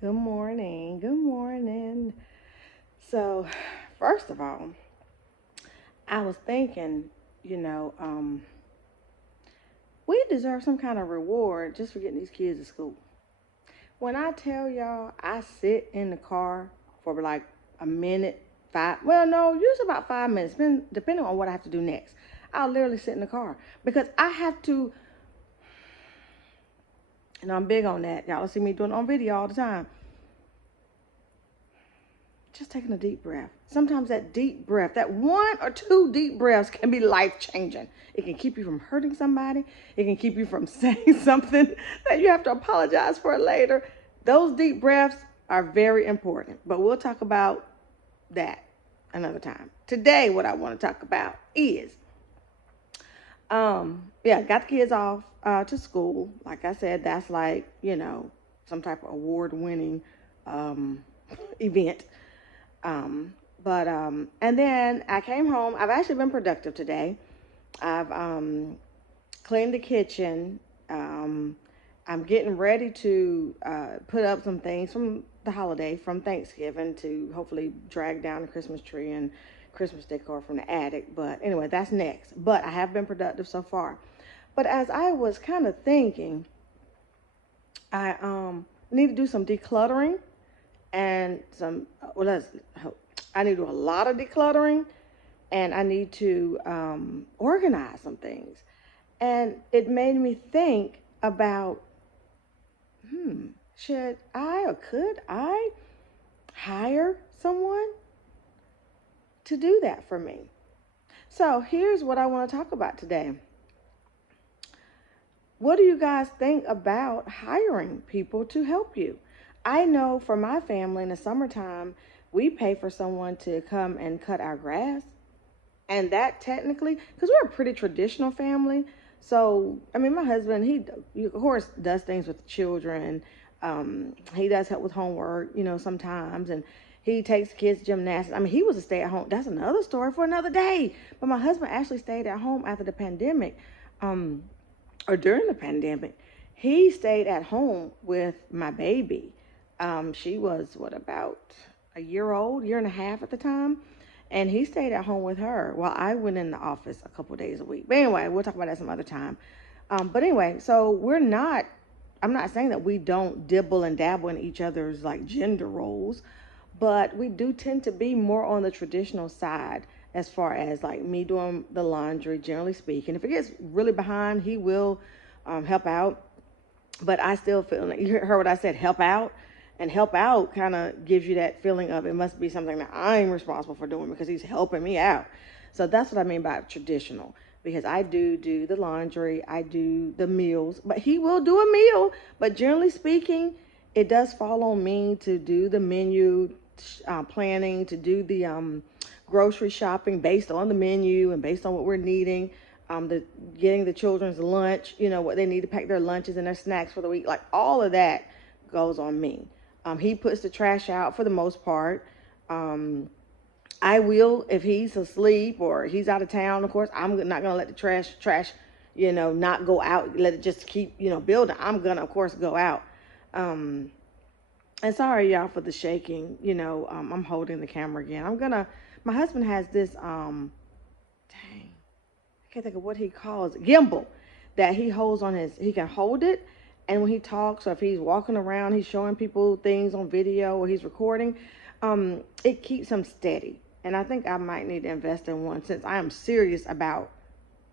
Good morning. Good morning. So, first of all, I was thinking, you know, we deserve some kind of reward just for getting these kids to school. When I tell y'all, I sit in the car for like a minute, well, no, usually about 5 minutes, depending on what I have to do next. I'll literally sit in the car because I have to, and I'm big on that. Y'all see me doing it on video all the time. Just taking a deep breath. Sometimes that deep breath, that one or two deep breaths can be life changing. It can keep you from hurting somebody. It can keep you from saying something that you have to apologize for later. Those deep breaths are very important, but we'll talk about that another time. Today, what I want to talk about is, yeah, got the kids off to school. Like I said, that's like, some type of award winning um, event. And then I came home. I've actually been productive today. I've cleaned the kitchen. Um, I'm getting ready to put up some things from the holiday, from Thanksgiving, to hopefully drag down the Christmas tree and Christmas decor from the attic. But anyway, that's next. But I have been productive so far. But as I was kind of thinking, I need to do some decluttering and I need to do a lot of decluttering, and I need to organize some things. And it made me think about, should I or could I hire someone to do that for me? So here's what I want to talk about today. What do you guys think about hiring people to help you? I know for my family in the summertime, we pay for someone to come and cut our grass. And that technically, because we're a pretty traditional family. So, I mean, my husband, he of course does things with the children. He does help with homework, sometimes. And he takes the kids to gymnastics. I mean, he was a stay at home. That's another story for another day. But my husband actually stayed at home after the pandemic. Um, or during the pandemic, he stayed at home with my baby. She was about a year old, year and a half at the time, and he stayed at home with her while I went in the office a couple of days a week. But anyway, we'll talk about that some other time. But anyway, so we're not. I'm not saying that we don't dibble and dabble in each other's like gender roles, but we do tend to be more on the traditional side as far as like me doing the laundry, generally speaking. If it gets really behind, he will help out. But I still feel like you heard what I said, help out. And help out kind of gives you that feeling of it must be something that I'm responsible for doing because he's helping me out. So that's what I mean by traditional. Because I do the laundry, I do the meals, but he will do a meal. But generally speaking, it does fall on me to do the menu planning, to do the grocery shopping based on the menu and based on what we're needing. The getting the children's lunch, what they need to pack their lunches and their snacks for the week, like all of that goes on me. He puts the trash out for the most part. I will, if he's asleep or he's out of town, of course, I'm not going to let the trash, not go out, let it just keep, building. I'm going to, of course, go out. Um, and sorry, y'all, for the shaking. I'm holding the camera again. My husband has this, dang, I can't think of what he calls it, gimbal that he holds on he can hold it. And when he talks or if he's walking around, he's showing people things on video or he's recording, it keeps him steady. And I think I might need to invest in one since I am serious about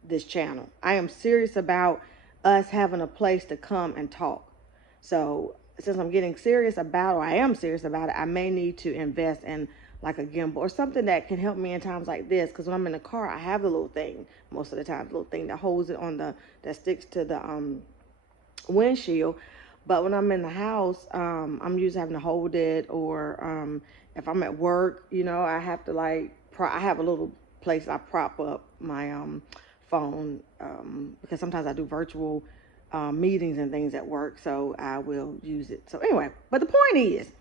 this channel. I am serious about us having a place to come and talk. So since I'm getting serious about, or I am serious about it, I may need to invest in like a gimbal or something that can help me in times like this. Because when I'm in the car, I have the little thing most of the time, the little thing that holds it on that sticks to the windshield. But when I'm in the house, I'm usually having to hold it, or if I'm at work, I have to I have a little place I prop up my phone because sometimes I do virtual meetings and things at work, so I will use it. So anyway, but the point is,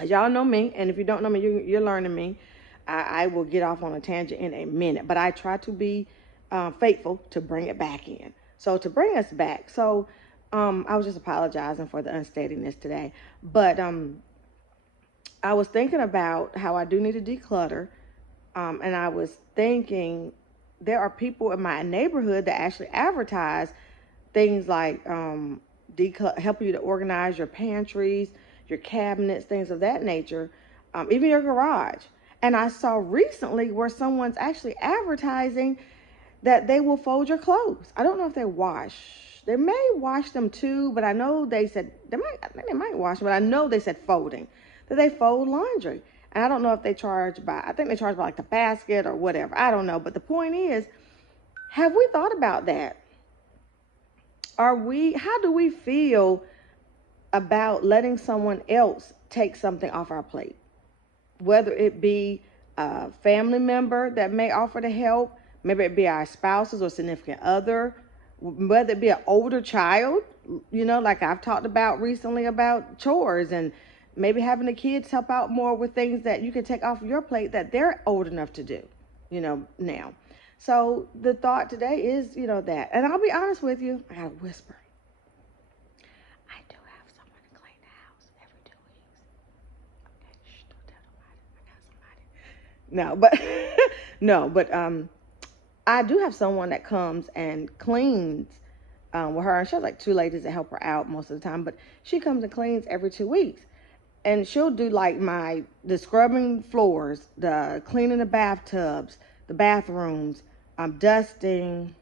as y'all know me, and if you don't know me, you're learning me. I will get off on a tangent in a minute, but I try to be faithful to bring it back in. So to bring us back, so I was just apologizing for the unsteadiness today, but I was thinking about how I do need to declutter, and I was thinking there are people in my neighborhood that actually advertise things like help you to organize your pantries, your cabinets, things of that nature, even your garage. And I saw recently where someone's actually advertising that they will fold your clothes. I don't know if they wash. They may wash them too, but I know they said they might. I think they might wash, but I know they said folding. That they fold laundry, and I don't know if they charge by. I think they charge by like the basket or whatever. I don't know, but the point is, have we thought about that? Are we? How do we feel about letting someone else take something off our plate? Whether it be a family member that may offer to help, maybe it be our spouses or significant other, whether it be an older child, like I've talked about recently about chores and maybe having the kids help out more with things that you can take off your plate that they're old enough to do, now. So the thought today is, that. And I'll be honest with you, I gotta whisper. I do have someone to clean the house every 2 weeks. Okay, shh, don't tell nobody. I got somebody. No, but no, but I do have someone that comes and cleans with her, and she has like two ladies that help her out most of the time. But she comes and cleans every 2 weeks, and she'll do like the scrubbing floors, the cleaning the bathtubs, the bathrooms, dusting,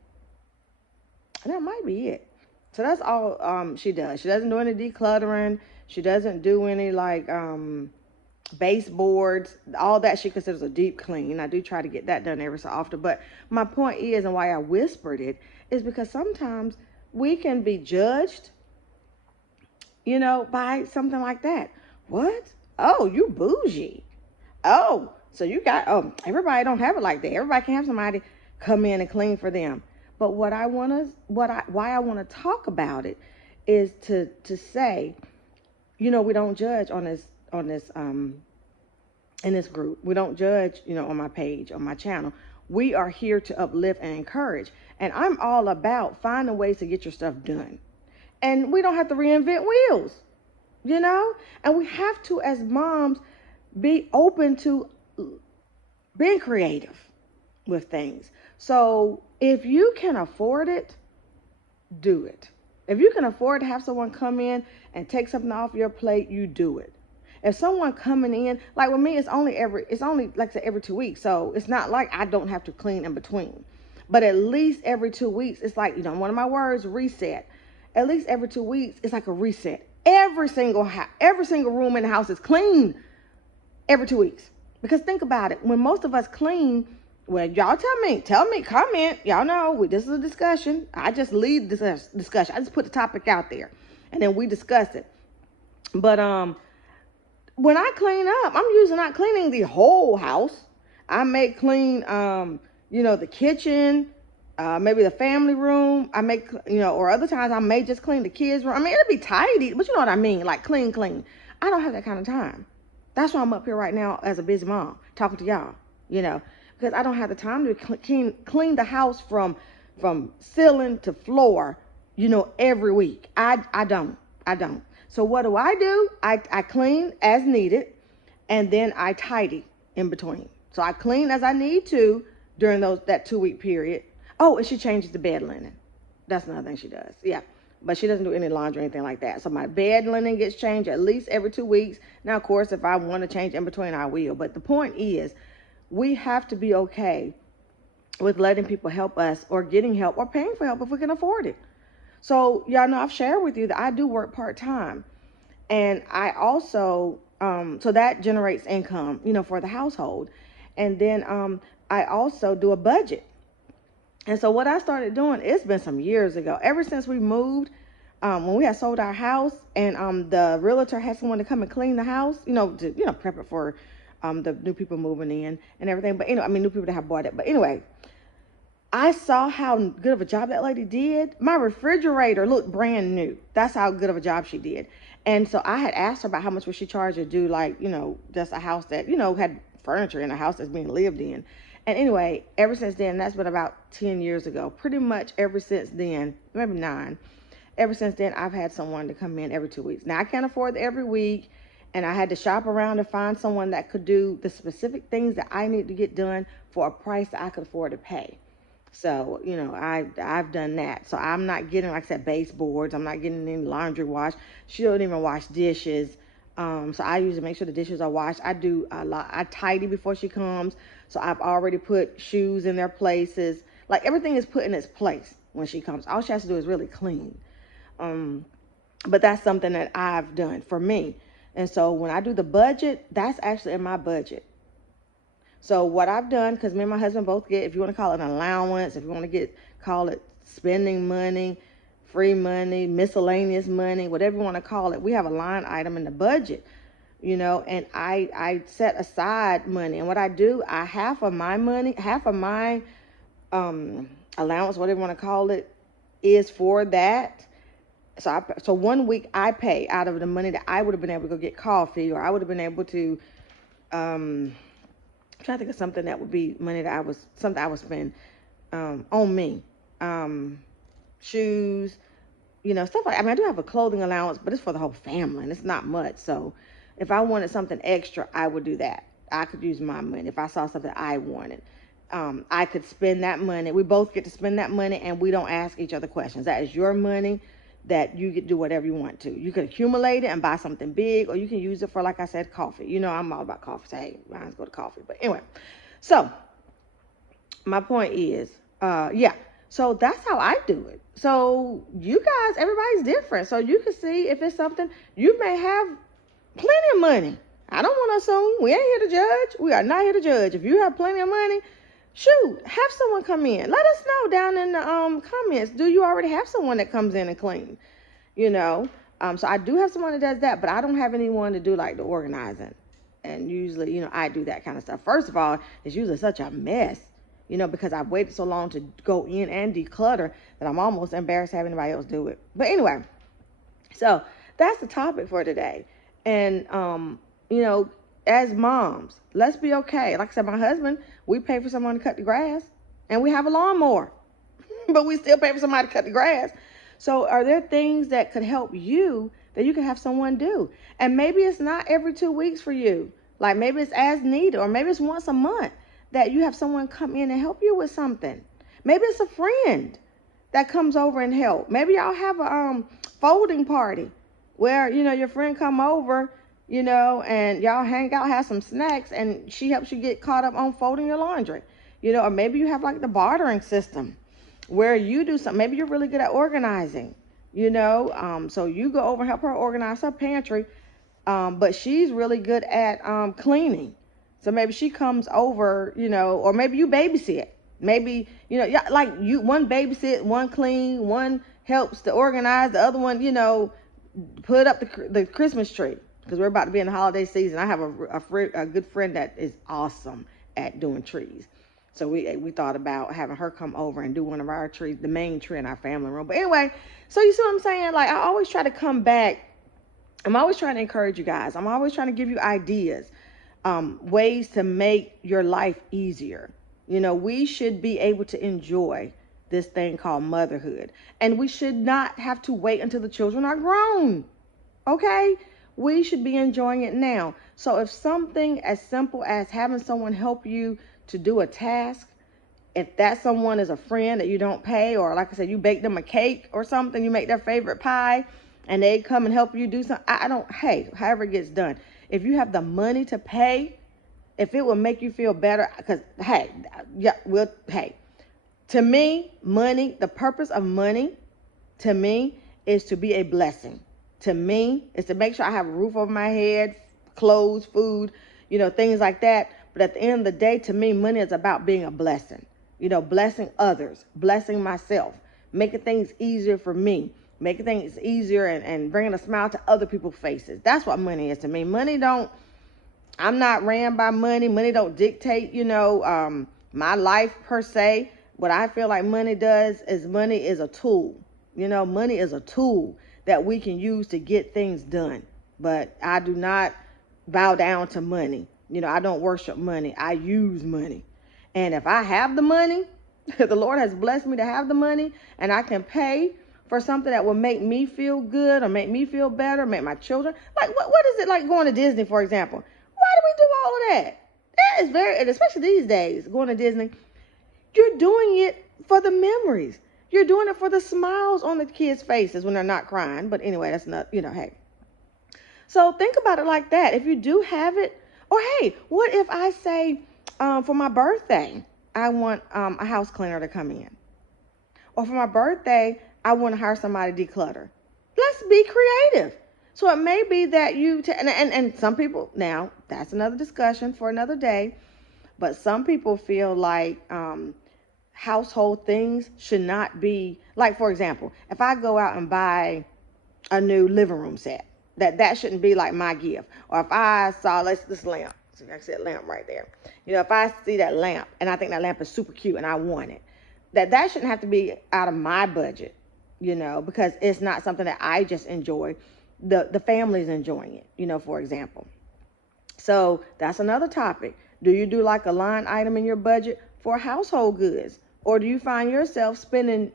and that might be it. So that's all she does. She doesn't do any decluttering. She doesn't do any like baseboards, all that she considers a deep clean. I do try to get that done every so often. But my point is, and why I whispered it, is because sometimes we can be judged, by something like that. What? Oh, you bougie. Oh, so everybody don't have it like that. Everybody can have somebody come in and clean for them. But why I want to talk about it is to say, we don't judge on this in this group. We don't judge, on my page, on my channel. We are here to uplift and encourage. And I'm all about finding ways to get your stuff done. And we don't have to reinvent wheels, And we have to, as moms, be open to being creative with things. So if you can afford it, do it. If you can afford to have someone come in and take something off your plate, you do it. If someone coming in, like with me, it's only like I said, every 2 weeks. So it's not like I don't have to clean in between. But at least every 2 weeks, it's like, one of my words, reset. At least every 2 weeks, it's like a reset. Every single room in the house is clean every 2 weeks. Because think about it. When most of us clean, well, y'all tell me, comment. Y'all know this is a discussion. I just lead this discussion. I just put the topic out there and then we discuss it. But when I clean up, I'm usually not cleaning the whole house. I may clean, the kitchen, maybe the family room. I may, or other times I may just clean the kids' room. I mean, it'll be tidy, but you know what I mean? Like clean. I don't have that kind of time. That's why I'm up here right now as a busy mom talking to y'all, because I don't have the time to clean the house from ceiling to floor, every week. I don't. So what do? I clean as needed, and then I tidy in between. So I clean as I need to during that 2 week period. Oh, and she changes the bed linen. That's another thing she does. Yeah. But she doesn't do any laundry or anything like that. So my bed linen gets changed at least every 2 weeks. Now, of course, if I want to change in between, I will. But the point is, we have to be okay with letting people help us or getting help or paying for help if we can afford it. So y'all know I've shared with you that I do work part-time. And I also, so that generates income, for the household. And then I also do a budget. And so what I started doing, it's been some years ago, ever since we moved, when we had sold our house and the realtor had someone to come and clean the house, to prep it for the new people moving in and everything. But new people that have bought it. But anyway, I saw how good of a job that lady did. My refrigerator looked brand new. That's how good of a job she did. And so I had asked her about how much would she charge to do, like, just a house that, had furniture in a house that's being lived in. And anyway, ever since then, that's been about 10 years ago, pretty much ever since then, maybe 9. ever since then, I've had someone to come in every 2 weeks. Now, I can't afford every week, and I had to shop around to find someone that could do the specific things that I need to get done for a price that I could afford to pay. So, I've done that. So I'm not getting, like I said, baseboards. I'm not getting any laundry wash. She don't even wash dishes. So I usually make sure the dishes are washed. I do a lot. I tidy before she comes. So I've already put shoes in their places. Like, everything is put in its place when she comes. All she has to do is really clean. But that's something that I've done for me. And so when I do the budget, that's actually in my budget. So what I've done, because me and my husband both get, if you want to call it an allowance, if you want to call it spending money, free money, miscellaneous money, whatever you want to call it, we have a line item in the budget, and I set aside money. And what I do, half of my money, half of my allowance, whatever you want to call it, is for that. So 1 week I pay out of the money that I would have been able to go get coffee, or I would have been able to, I'm trying to think of something that would be money that I would spend on me. Shoes, stuff like, I do have a clothing allowance, but it's for the whole family and it's not much. So if I wanted something extra, I would do that. I could use my money. If I saw something I wanted, I could spend that money. We both get to spend that money, and we don't ask each other questions. That is your money that you can do whatever you want to. You can accumulate it and buy something big, or you can use it for, like I said, coffee. I'm all about coffee. So, hey, mine's go to coffee. But anyway, so my point is, so that's how I do it. So you guys, everybody's different. So you can see if it's something, you may have plenty of money. I don't want to assume. We ain't here to judge. We are not here to judge. If you have plenty of money, shoot, have someone come in. Let us know down in the comments. Do you already have someone that comes in and clean? So I do have someone that does that, but I don't have anyone to do like the organizing. And usually, I do that kind of stuff. First of all, it's usually such a mess, because I've waited so long to go in and declutter that I'm almost embarrassed to have anybody else do it. But anyway, so that's the topic for today. And, as moms, let's be okay. Like I said, my husband, we pay for someone to cut the grass, and we have a lawnmower, but we still pay for somebody to cut the grass. So are there things that could help you that you can have someone do? And maybe it's not every 2 weeks for you. Like, maybe it's as needed, or maybe it's once a month that you have someone come in and help you with something. Maybe it's a friend that comes over and help. Maybe y'all have a folding party where, your friend come over, and y'all hang out, have some snacks, and she helps you get caught up on folding your laundry. Or maybe you have like the bartering system where you do something. Maybe you're really good at organizing, so you go over and help her organize her pantry, but she's really good at cleaning. So maybe she comes over, or maybe you babysit. Maybe, like one babysit, one clean, one helps to organize, the other one, put up the Christmas tree, because we're about to be in the holiday season. I have a good friend that is awesome at doing trees. So we thought about having her come over and do one of our trees, the main tree in our family room. But anyway, so you see what I'm saying? Like, I always try to come back. I'm always trying to encourage you guys. I'm always trying to give you ideas, ways to make your life easier. We should be able to enjoy this thing called motherhood. And we should not have to wait until the children are grown. Okay? We should be enjoying it now. So if something as simple as having someone help you to do a task, if that someone is a friend that you don't pay, or like I said, you bake them a cake or something, you make their favorite pie, and they come and help you do something, however it gets done. If you have the money to pay, if it will make you feel better, because, to me, money, the purpose of money, to me, is to be a blessing. To me, is to make sure I have a roof over my head, clothes, food, things like that. But at the end of the day, to me, money is about being a blessing. Blessing others, blessing myself, making things easier for me, making things easier and bringing a smile to other people's faces. That's what money is to me. I'm not ran by money. Money don't dictate, my life per se. What I feel like money does is money is a tool. Money is a tool that we can use to get things done. But I do not bow down to money. I don't worship money. I use money. And if I have the money, the Lord has blessed me to have the money, and I can pay for something that will make me feel good or make me feel better, make my children. Like, what is it like going to Disney, for example? Why do we do all of that? That is very, and especially these days, going to Disney, you're doing it for the memories. You're doing it for the smiles on the kids' faces when they're not crying. But anyway, that's not, hey. So think about it like that. If you do have it, or hey, what if I say for my birthday, I want a house cleaner to come in? Or for my birthday, I want to hire somebody to declutter. Let's be creative. So it may be that and some people, now that's another discussion for another day, but some people feel like household things should not be, like, for example, if I go out and buy a new living room set, that shouldn't be like my gift. Or if I saw this lamp, see, I said lamp right there. If I see that lamp and I think that lamp is super cute and I want it, that shouldn't have to be out of my budget, because it's not something that I just enjoy. The family's enjoying it, for example. So that's another topic. Do you do like a line item in your budget for household goods? Or do you find yourself spending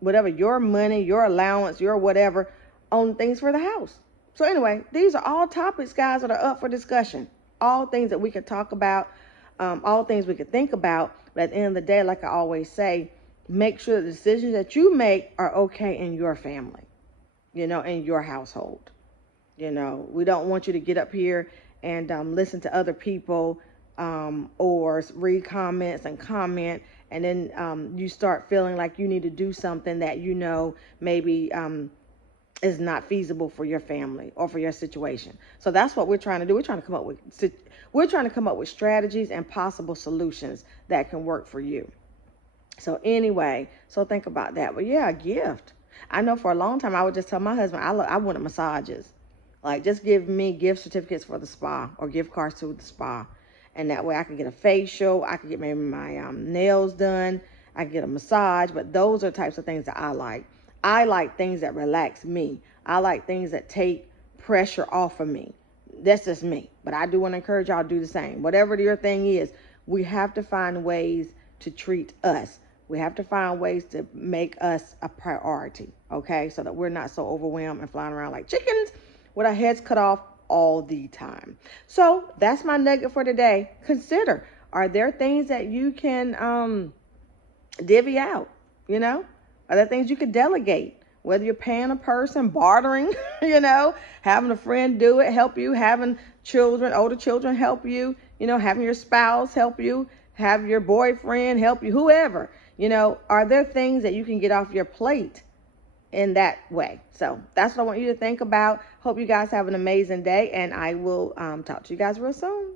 whatever, your money, your allowance, your whatever, on things for the house? So anyway, these are all topics, guys, that are up for discussion. All things that we could talk about, all things we could think about. But at the end of the day, like I always say, make sure the decisions that you make are okay in your family, in your household. We don't want you to get up here and listen to other people or read comments and comment, and then you start feeling like you need to do something that maybe is not feasible for your family or for your situation. So that's what we're trying to do. We're trying to come up with strategies and possible solutions that can work for you. So anyway, so think about that. But yeah, a gift. I know for a long time I would just tell my husband I wanted massages. Like, just give me gift certificates for the spa or gift cards to the spa. And that way I could get a facial. I could get maybe my nails done. I could get a massage. But those are types of things that I like. I like things that relax me. I like things that take pressure off of me. That's just me. But I do want to encourage y'all to do the same. Whatever your thing is, we have to find ways to treat us. We have to find ways to make us a priority, okay? So that we're not so overwhelmed and flying around like chickens with our heads cut off all the time. So that's my nugget for today. Consider, are there things that you can divvy out, Are there things you could delegate? Whether you're paying a person, bartering, having a friend do it, help you, having children, older children help you, having your spouse help you, have your boyfriend help you, whoever, are there things that you can get off your plate in that way? So that's what I want you to think about. Hope you guys have an amazing day, and I will talk to you guys real soon.